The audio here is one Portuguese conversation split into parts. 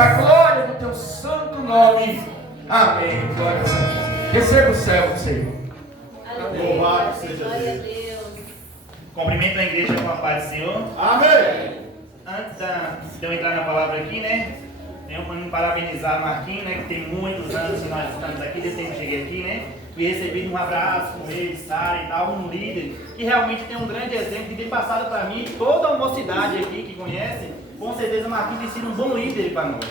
a glória do teu santo nome. Amém. Glória a Deus. Receba o céu, Senhor. Louvado seja Deus. Cumprimento a igreja com a paz do Senhor. Amém. Antes de eu entrar na palavra aqui, né? Tenho para me parabenizar o Marquinhos, né? Que tem muitos anos que nós estamos aqui, desde que eu cheguei aqui, né? E recebi um abraço com ele, Sara e tal, um líder que realmente tem um grande exemplo que tem passado para mim, toda a mocidade aqui que conhece. Com certeza o Marquinhos tem sido um bom líder para nós.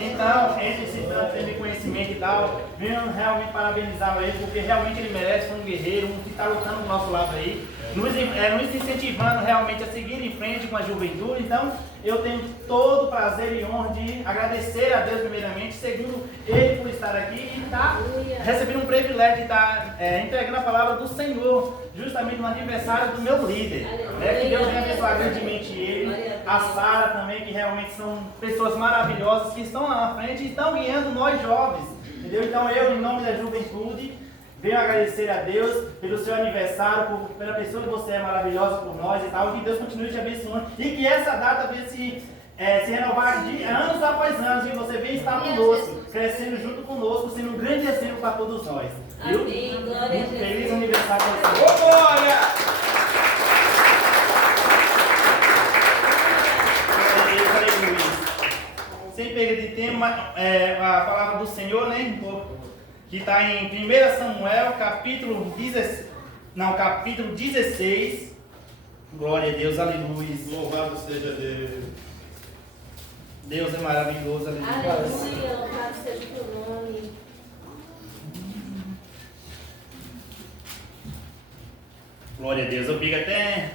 Então, entre esse tanto de conhecimento e tal, venho realmente parabenizar ele, porque realmente ele merece, um guerreiro, um que está lutando do nosso lado aí, nos incentivando realmente a seguir em frente com a juventude. Então, eu tenho todo o prazer e honra de agradecer a Deus primeiramente, segundo ele por estar aqui e estar recebendo um privilégio de estar entregando a palavra do Senhor, justamente no aniversário do meu líder. Que Deus venha abençoar grandemente ele, a Sara também, que realmente são pessoas maravilhosas que estão lá na frente e estão guiando nós jovens. Entendeu? Então eu, em nome da juventude, venho agradecer a Deus pelo seu aniversário, pela pessoa que você é maravilhosa por nós e tal. Que Deus continue te abençoando e que essa data venha se renovar de anos após anos e você venha estar conosco, crescendo junto conosco, sendo um grande exemplo para todos nós. Viu? Amém. Glória a Deus. Feliz aniversário para você. Ô, glória! Sem perda de tempo, a palavra do Senhor, né? Que está em 1 Samuel, capítulo 16. Glória a Deus, aleluia. Louvado seja Deus. Deus é maravilhoso, aleluia. Aleluia, louvado seja o teu nome. Glória a Deus, eu fico até,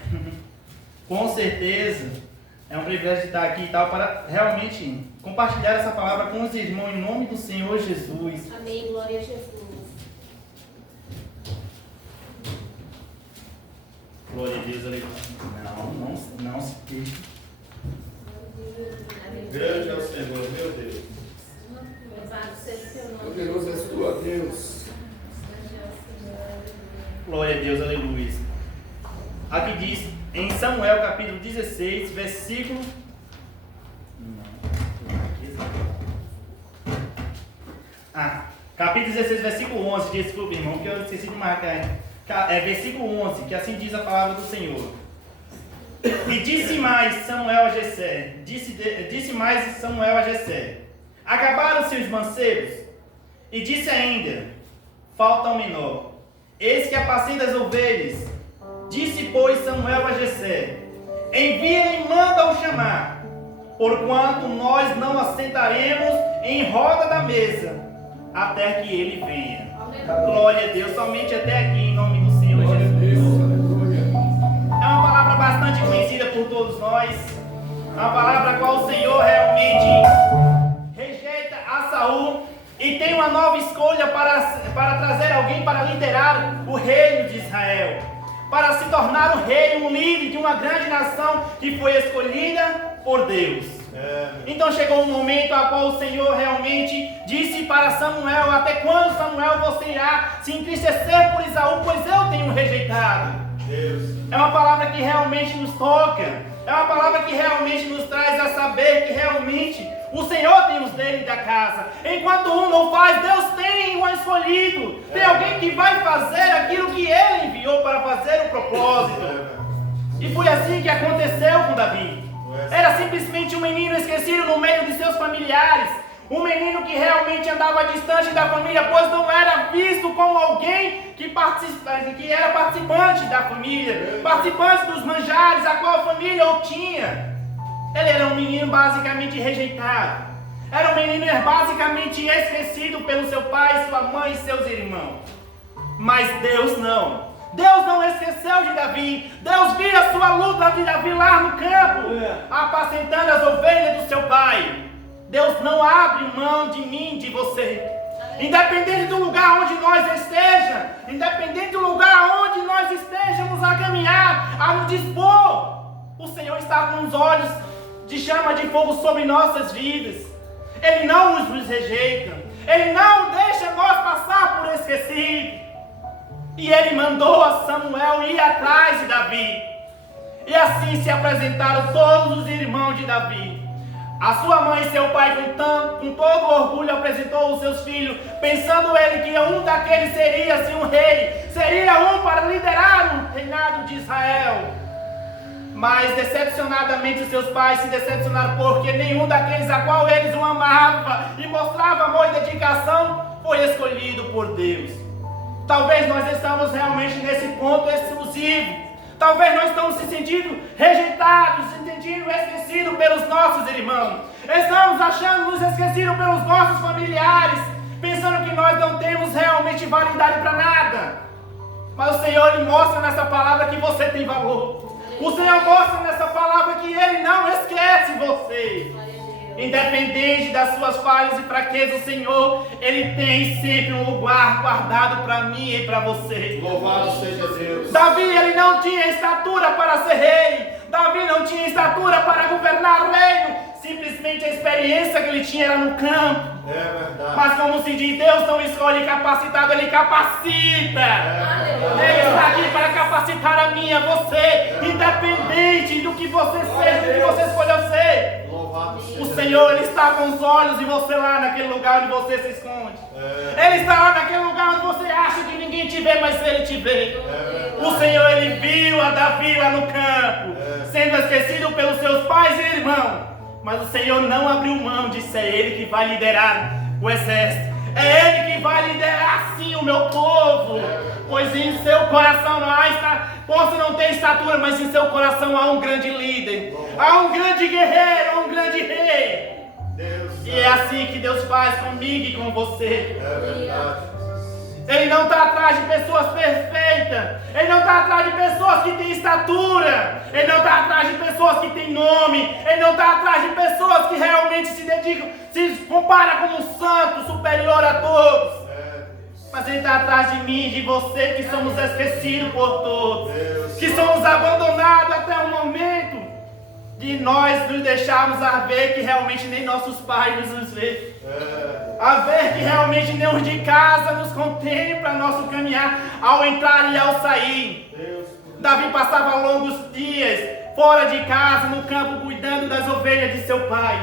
com certeza, é um privilégio de estar aqui e tal, para realmente compartilhar essa palavra com os irmãos em nome do Senhor Jesus. Amém, glória a Jesus. Glória a Deus, aleluia. Não se queixe. Grande é o Senhor, meu Deus. Louvado seja o teu nome. Poderoso és tu, ó Deus. Glória a Deus, aleluia. Aqui diz, em Samuel capítulo 16, versículo... capítulo 16, versículo 11, desculpa irmão, que eu esqueci de marcar. Versículo 11, que assim diz a palavra do Senhor. E disse mais Samuel a Jessé, acabaram-se os mancebos? E disse ainda, falta um menor. Eis que apacenta as ovelhas. Disse, pois, Samuel a Jessé, envia e manda-o chamar, porquanto nós não assentaremos em roda da mesa, até que ele venha. Glória a Deus, somente até aqui, em nome do Senhor Jesus. É uma palavra bastante conhecida por todos nós, uma palavra a qual o Senhor realmente rejeita a Saul e tem uma nova escolha para trazer alguém para liderar o reino de Israel, para se tornar o rei, um líder de uma grande nação que foi escolhida por Deus. Então chegou um momento a qual o Senhor realmente disse para Samuel, até quando, Samuel, você irá se entristecer por Esaú, pois eu tenho rejeitado. Deus. É uma palavra que realmente nos toca, é uma palavra que realmente nos traz a saber que realmente o Senhor tem os dele da casa. Enquanto um não faz, Deus tem um escolhido. Tem alguém que vai fazer aquilo que Ele enviou para fazer o propósito. E foi assim que aconteceu com Davi. Era simplesmente um menino esquecido no meio de seus familiares. Um menino que realmente andava distante da família, pois não era visto como alguém que era participante da família, participante dos manjares a qual a família obtinha. Ele era um menino basicamente rejeitado. Era um menino basicamente esquecido pelo seu pai, sua mãe e seus irmãos. Mas Deus não. Deus não esqueceu de Davi. Deus via a sua luta de Davi lá no campo, apacentando as ovelhas do seu pai. Deus não abre mão de mim, de você. Independente do lugar onde nós estejamos, independente do lugar onde nós estejamos a caminhar, a nos dispor, o Senhor está com os olhos de chama de fogo sobre nossas vidas. Ele não nos rejeita. Ele não deixa nós passar por esquecido. E Ele mandou a Samuel ir atrás de Davi. E assim se apresentaram todos os irmãos de Davi. A sua mãe e seu pai contando apresentou os seus filhos, pensando ele que um daqueles seria assim um rei, seria um para liderar o reinado de Israel. Mas decepcionadamente os seus pais se decepcionaram, porque nenhum daqueles a qual eles o amavam e mostrava amor e dedicação foi escolhido por Deus. Talvez nós estamos realmente nesse ponto exclusivo. Talvez nós estamos se sentindo rejeitados, se sentindo esquecidos pelos nossos irmãos. Estamos achando-nos esquecidos pelos nossos familiares, pensando que nós não temos realmente validade para nada. Mas o Senhor Ele mostra nessa palavra que você tem valor. O Senhor mostra nessa palavra que Ele não esquece você. Independente das suas falhas e fraquezas, o Senhor, Ele tem sempre um lugar guardado para mim e para você. Louvado seja Deus. Davi, ele não tinha estatura para ser rei. Davi não tinha estatura para governar o reino. Simplesmente a experiência que ele tinha era no campo. É verdade. Mas como se diz, Deus não escolhe capacitado, Ele capacita. Ele está aqui para capacitar a mim e a você. Independente do que você seja, do que você escolheu ser. Louvado seja O Deus. Senhor, Ele está com os olhos e você lá naquele lugar onde você se esconde. Ele está lá naquele lugar onde você acha que ninguém te vê, mas Ele te vê. O Senhor, Ele viu a Davi lá no campo, sendo esquecido pelos seus pais e irmãos. Mas o Senhor não abriu mão, disse: é Ele que vai liderar o exército. É Ele que vai liderar sim o meu povo. Pois em seu coração posso não ter estatura, mas em seu coração há um grande líder. Há um grande guerreiro, há um grande rei. Deus. E é assim que Deus faz comigo e com você. É verdade. Ele não está atrás de pessoas perfeitas. Ele não está atrás de pessoas que têm estatura. Ele não está atrás de pessoas que têm nome. Ele não está atrás de pessoas que realmente se dedicam, se compara como um santo superior a todos. Mas Ele está atrás de mim e de você, que somos esquecidos por todos. Que somos abandonados até o momento de nós nos deixarmos a ver que realmente nem nossos pais nos vê. A ver que realmente nem os de casa nos contemplam nosso caminhar ao entrar e ao sair. Davi passava longos dias fora de casa, no campo, cuidando das ovelhas de seu pai.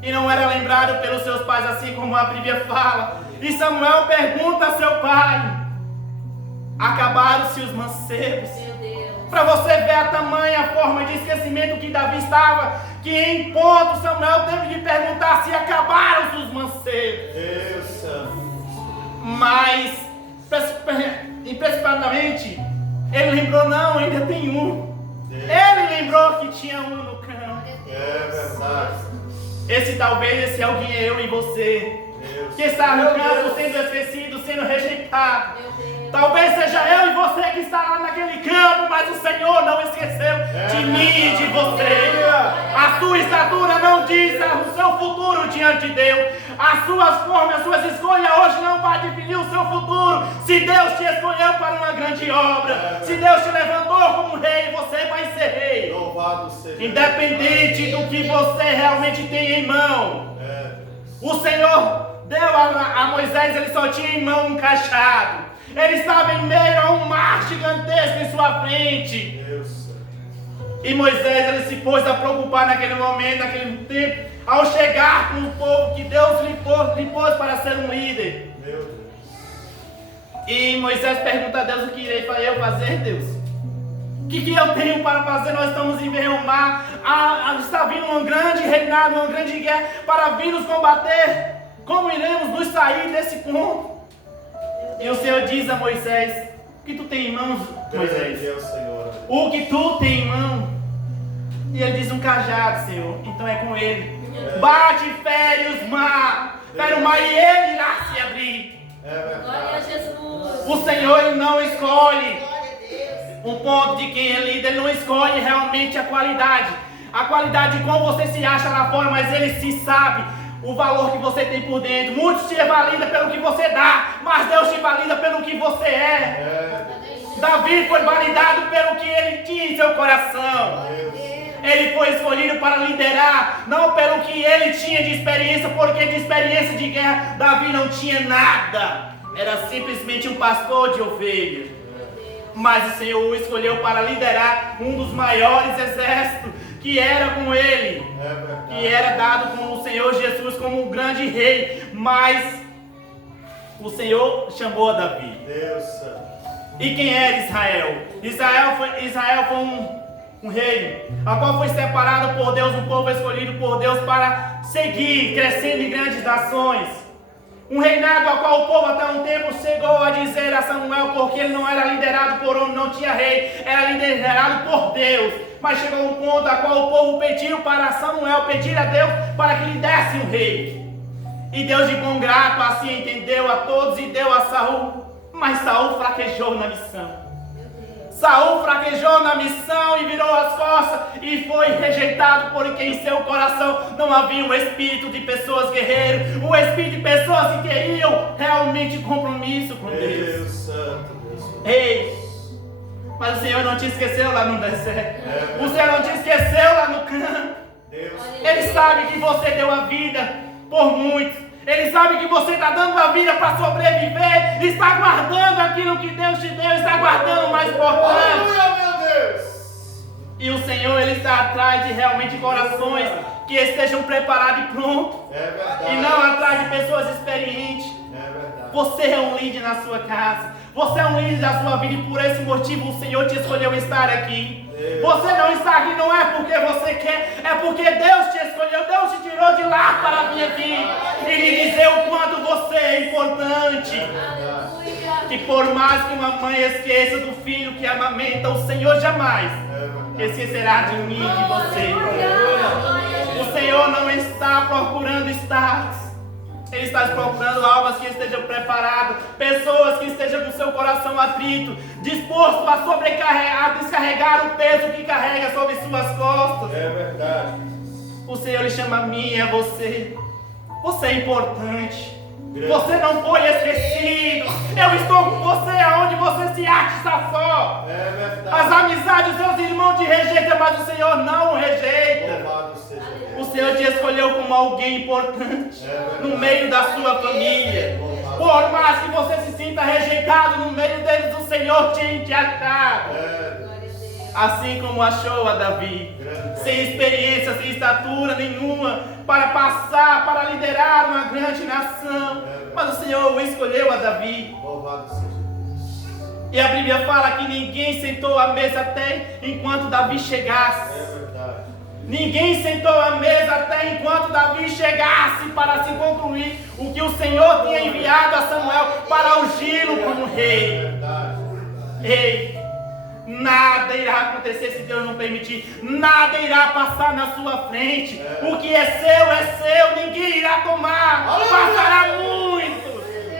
E não era lembrado pelos seus pais, assim como a Bíblia fala. E Samuel pergunta a seu pai: acabaram-se os mancebos? Para você ver a tamanha forma de esquecimento que Davi estava, que em ponto Samuel teve de perguntar se acabaram os mancebos. Deus Santo. Mas, principalmente, ele lembrou: não, ainda tem um. Ele lembrou que tinha um no campo. É verdade. Esse alguém é eu e você, que está no campo sendo esquecido, sendo rejeitado. Talvez seja eu e você que está lá naquele campo, mas o Senhor não esqueceu de mim e de você. A sua estatura não diz o seu futuro diante de Deus. As suas formas, as suas escolhas hoje não vai definir o seu futuro. Se Deus te escolheu para uma grande obra, se Deus te levantou como rei, você vai ser rei. Louvado seja. Independente do que você realmente tem em mão. O Senhor deu a Moisés, ele só tinha em mão um cajado. Ele estava em meio a um mar gigantesco em sua frente. E Moisés, ele se pôs a preocupar naquele momento, naquele tempo, ao chegar com o povo que Deus lhe pôs para ser um líder. E Moisés pergunta a Deus: o que irei eu fazer, Deus? O que eu tenho para fazer? Nós estamos em meio ao mar. Está vindo um grande reinado, uma grande guerra para vir nos combater. Como iremos nos sair desse ponto? E o Senhor diz a Moisés: o que tu tem em mãos, Moisés? O que tu tem em mão? E ele diz: um cajado, Senhor. Então é com ele. Bate, fere o mar e ele irá se abrir. Glória a Jesus. O Senhor, ele não escolhe um ponto de quem é líder. Ele não escolhe realmente a qualidade de como você se acha lá fora, mas ele se sabe o valor que você tem por dentro. Muitos te validam pelo que você dá, mas Deus te valida pelo que você é. Davi foi validado pelo que ele tinha em seu coração. Ele foi escolhido para liderar, não pelo que ele tinha de experiência, porque de experiência de guerra Davi não tinha nada. Era simplesmente um pastor de ovelhas. Mas o Senhor o escolheu para liderar um dos maiores exércitos que era com ele, que era dado com o Senhor Jesus como um grande rei. Mas o Senhor chamou a Davi. Deus Santo. E quem era Israel? Israel foi um reino, a qual foi separado por Deus, um povo escolhido por Deus para seguir, crescendo em grandes nações. Um reinado ao qual o povo até um tempo chegou a dizer a Samuel, porque ele não era liderado por homem, não tinha rei, era liderado por Deus. Mas chegou um ponto a qual o povo pediu para Samuel, pedir a Deus para que lhe desse um rei. E Deus de bom grado assim entendeu a todos e deu a Saul. Mas Saul fraquejou na missão. Saul fraquejou na missão e virou as costas e foi rejeitado, porque em seu coração não havia um espírito de pessoas guerreiras, um espírito de pessoas que queriam realmente compromisso com Deus. Deus Santo, Deus Santo. Ei, mas o Senhor não te esqueceu lá no deserto, o Senhor não te esqueceu lá no campo. Ele sabe que você deu a vida por muitos. Ele sabe que você está dando a vida para sobreviver, está guardando aquilo que Deus te deu, está guardando o mais importante. Aleluia, meu Deus! E o Senhor, Ele está atrás de realmente corações que estejam preparados e prontos. É verdade. E não atrás de pessoas experientes. É verdade. Você é um líder na sua casa. Você é um líder da sua vida e por esse motivo o Senhor te escolheu estar aqui. Você não está aqui não é porque você quer, é porque Deus te escolheu, Deus te tirou de lá para vir aqui e lhe dizer o quanto você é importante. Aleluia. Que por mais que uma mãe esqueça do filho que amamenta, o Senhor jamais esquecerá de mim e de você. O Senhor não está procurando status. Ele está procurando almas que estejam preparadas, pessoas que estejam com seu coração atrito, disposto a sobrecarregar, a descarregar o peso que carrega sobre suas costas. É verdade. O Senhor lhe chama a mim e a você. Você é importante. Você não foi esquecido. Eu estou com você aonde você se acha só. É verdade. As amizades, seus irmãos te rejeitam, mas o Senhor não o rejeita. Louvado seja Deus. O Senhor te escolheu como alguém importante no meio da sua família. Por mais que você se sinta rejeitado no meio deles, o Senhor te achar. Assim como achou a Davi, sem experiência, sem estatura nenhuma, para passar, para liderar uma grande nação. Mas o Senhor o escolheu a Davi. Louvado seja Deus. E a Bíblia fala que ninguém sentou à mesa até enquanto Davi chegasse. É verdade. Ninguém sentou à mesa até enquanto Davi chegasse para se concluir o que o Senhor tinha enviado a Samuel para ungí-lo como É rei. verdade. Ei, nada irá acontecer se Deus não permitir. Nada irá passar na sua frente. O que é seu, ninguém irá tomar. Passará muito.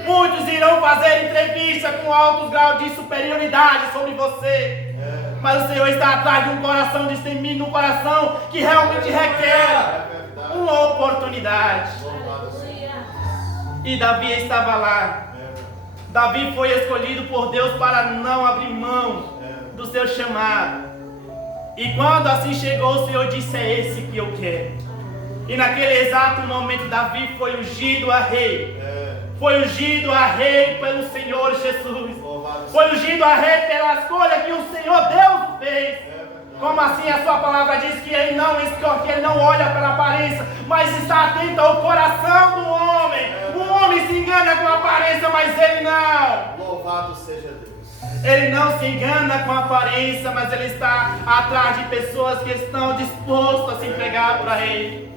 Muitos irão fazer entrevista com altos graus de superioridade sobre você. Mas o Senhor está atrás de um coração destemido, um coração que realmente requer uma oportunidade. E Davi estava lá. Davi foi escolhido por Deus para não abrir mão do seu chamado. E quando assim chegou, o Senhor disse: é esse que eu quero. E naquele exato momento Davi foi ungido a rei. Foi ungido a rei pelo Senhor Jesus. Foi ungido a rei pela escolha que o Senhor Deus fez. Como assim a sua palavra diz que ele não escolhe, que ele não olha pela aparência, mas está atento ao coração do homem. O homem se engana com a aparência, mas ele não. Louvado seja Deus. Ele não se engana com a aparência, mas ele está atrás de pessoas que estão dispostas a se entregar para ele.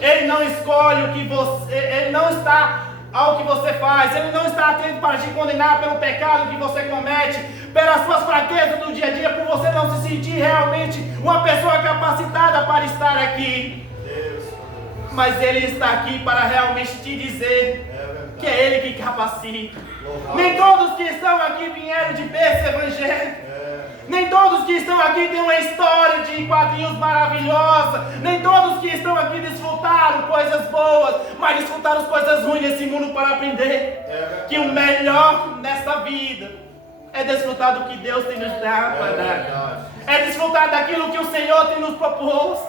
Ele não escolhe o que você, ele não está ao que você faz, ele não está atento para te condenar pelo pecado que você comete, pelas suas fraquezas do dia a dia, por você não se sentir realmente uma pessoa capacitada para estar aqui. Mas ele está aqui para realmente te dizer que é ele que capacita. Nem todos que estão aqui vieram de berço evangélico. Nem todos que estão aqui têm uma história de quadrinhos maravilhosa. Nem todos que estão aqui desfrutaram coisas boas, mas desfrutaram as coisas ruins nesse mundo para aprender que o melhor nessa vida é desfrutar do que Deus tem nos dado para dar. É desfrutar daquilo que o Senhor tem nos proposto.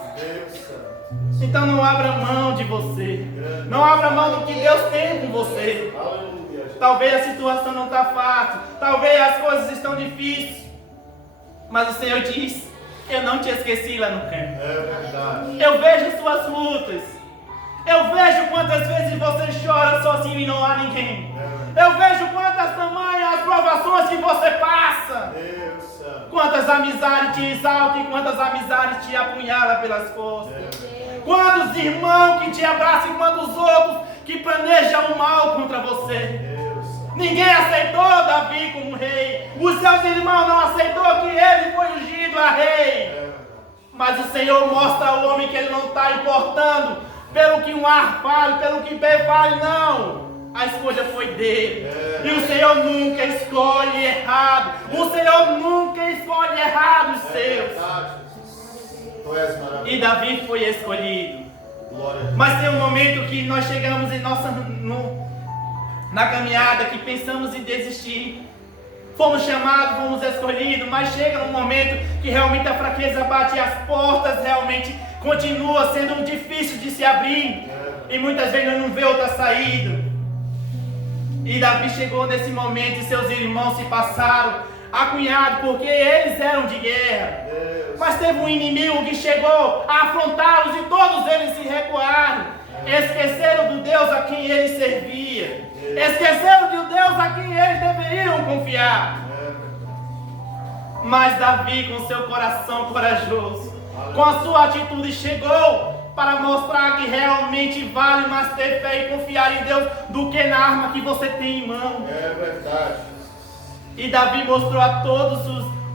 Então não abra mão de você. Não abra mão do que Deus tem com você. Talvez a situação não está fácil. Talvez as coisas estão difíceis. Mas o Senhor diz: eu não te esqueci lá no campo. Eu vejo suas lutas. Eu vejo quantas vezes você chora sozinho e não há ninguém. Eu vejo quantas tamanhas as provações que você passa. Deus Santo. Quantas amizades te exaltam e quantas amizades te apunhalam pelas costas. Quantos irmãos que te abraçam e quantos outros que planejam o mal contra você. Deus Santo. Ninguém aceitou Davi como rei. Os seus irmãos não aceitou que ele foi ungido a rei. Mas o Senhor mostra ao homem que ele não está importando pelo que um ar fale, pelo que B fale, não. A escolha foi dele. E o Senhor nunca escolhe errado. O Senhor nunca escolhe errado os seus. Tu és maravilhoso. E Davi foi escolhido. Glória a Deus. Mas tem um momento que nós chegamos em na caminhada que pensamos em desistir. Fomos chamados, fomos escolhidos, mas chega um momento que realmente a fraqueza bate e as portas realmente continua sendo difícil de se abrir. E muitas vezes nós não vê outra saída. E Davi chegou nesse momento e seus irmãos se passaram acunhados porque eles eram de guerra. Mas teve um inimigo que chegou a afrontá-los e todos eles se recuaram. Esqueceram do Deus a quem eles serviam. Esqueceram do Deus a quem eles deveriam confiar. Mas Davi, com seu coração corajoso, com a sua atitude, chegou para mostrar que realmente vale mais ter fé e confiar em Deus do que na arma que você tem em mão. É verdade. E Davi mostrou a todos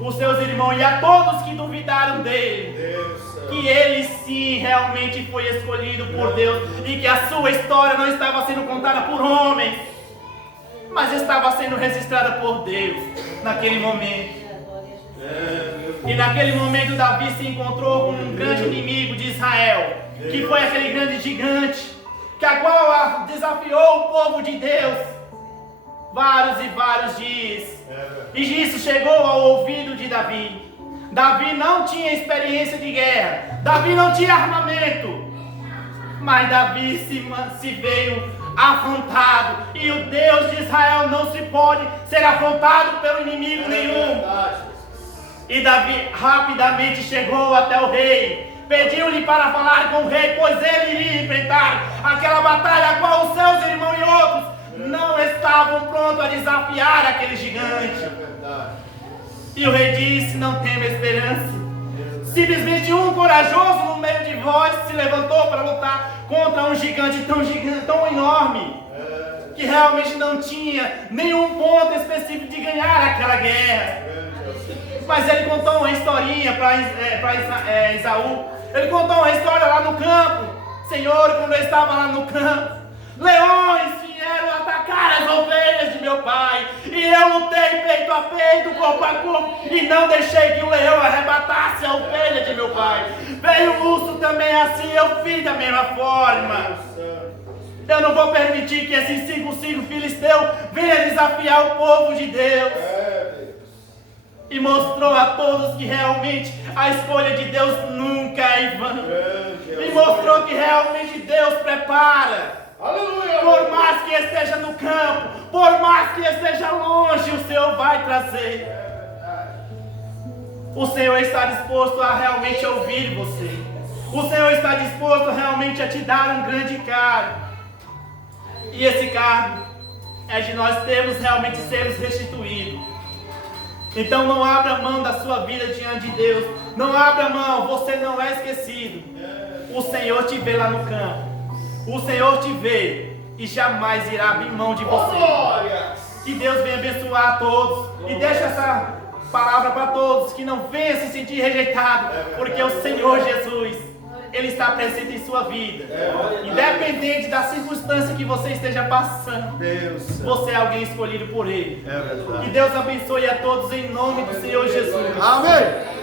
os seus irmãos e a todos que duvidaram dele, Deus Santo. que ele sim realmente foi escolhido por Deus e que a sua história não estava sendo contada por homens, mas estava sendo registrada por Deus naquele momento. E naquele momento Davi se encontrou com um grande inimigo de Israel, que foi aquele grande gigante, que a qual desafiou o povo de Deus vários e vários dias. E isso chegou ao ouvido de Davi. Davi não tinha experiência de guerra, Davi não tinha armamento, mas Davi se veio afrontado, e o Deus de Israel não se pode ser afrontado pelo inimigo nenhum. E Davi rapidamente chegou até o rei, pediu-lhe para falar com o rei, pois ele iria enfrentar aquela batalha a qual os seus irmãos e outros não estavam prontos a desafiar aquele gigante. E o rei disse: não tema esperança. Simplesmente um corajoso no meio de vós se levantou para lutar contra um gigante, tão enorme, que realmente não tinha nenhum ponto específico de ganhar aquela guerra. Mas ele contou uma historinha para Esaú. Ele contou uma história lá no campo. Senhor, quando eu estava lá no campo, leões vieram atacar as ovelhas de meu pai, e eu lutei peito a peito, corpo a corpo, e não deixei que o leão arrebatasse a ovelha de meu pai. Veio o urso também assim, eu fiz da mesma forma. Eu não vou permitir que esses 5 filisteus venham desafiar o povo de Deus. E mostrou a todos que realmente a escolha de Deus nunca é em vão. E mostrou que realmente Deus prepara. Aleluia. Por mais que esteja no campo, por mais que esteja longe, o Senhor vai trazer. O Senhor está disposto a realmente ouvir você. O Senhor está disposto realmente a te dar um grande cargo. E esse cargo é de nós termos realmente sermos restituídos. Então não abra mão da sua vida diante de Deus. Não abra mão, você não é esquecido. O Senhor te vê lá no campo. O Senhor te vê e jamais irá abrir mão de você. Que Deus venha abençoar a todos. E deixa essa palavra para todos, que não venham se sentir rejeitados, porque o Senhor Jesus, Ele está presente em sua vida. Independente da circunstância que você esteja passando, você é alguém escolhido por Ele. Que Deus abençoe a todos em nome do Senhor Jesus. Amém.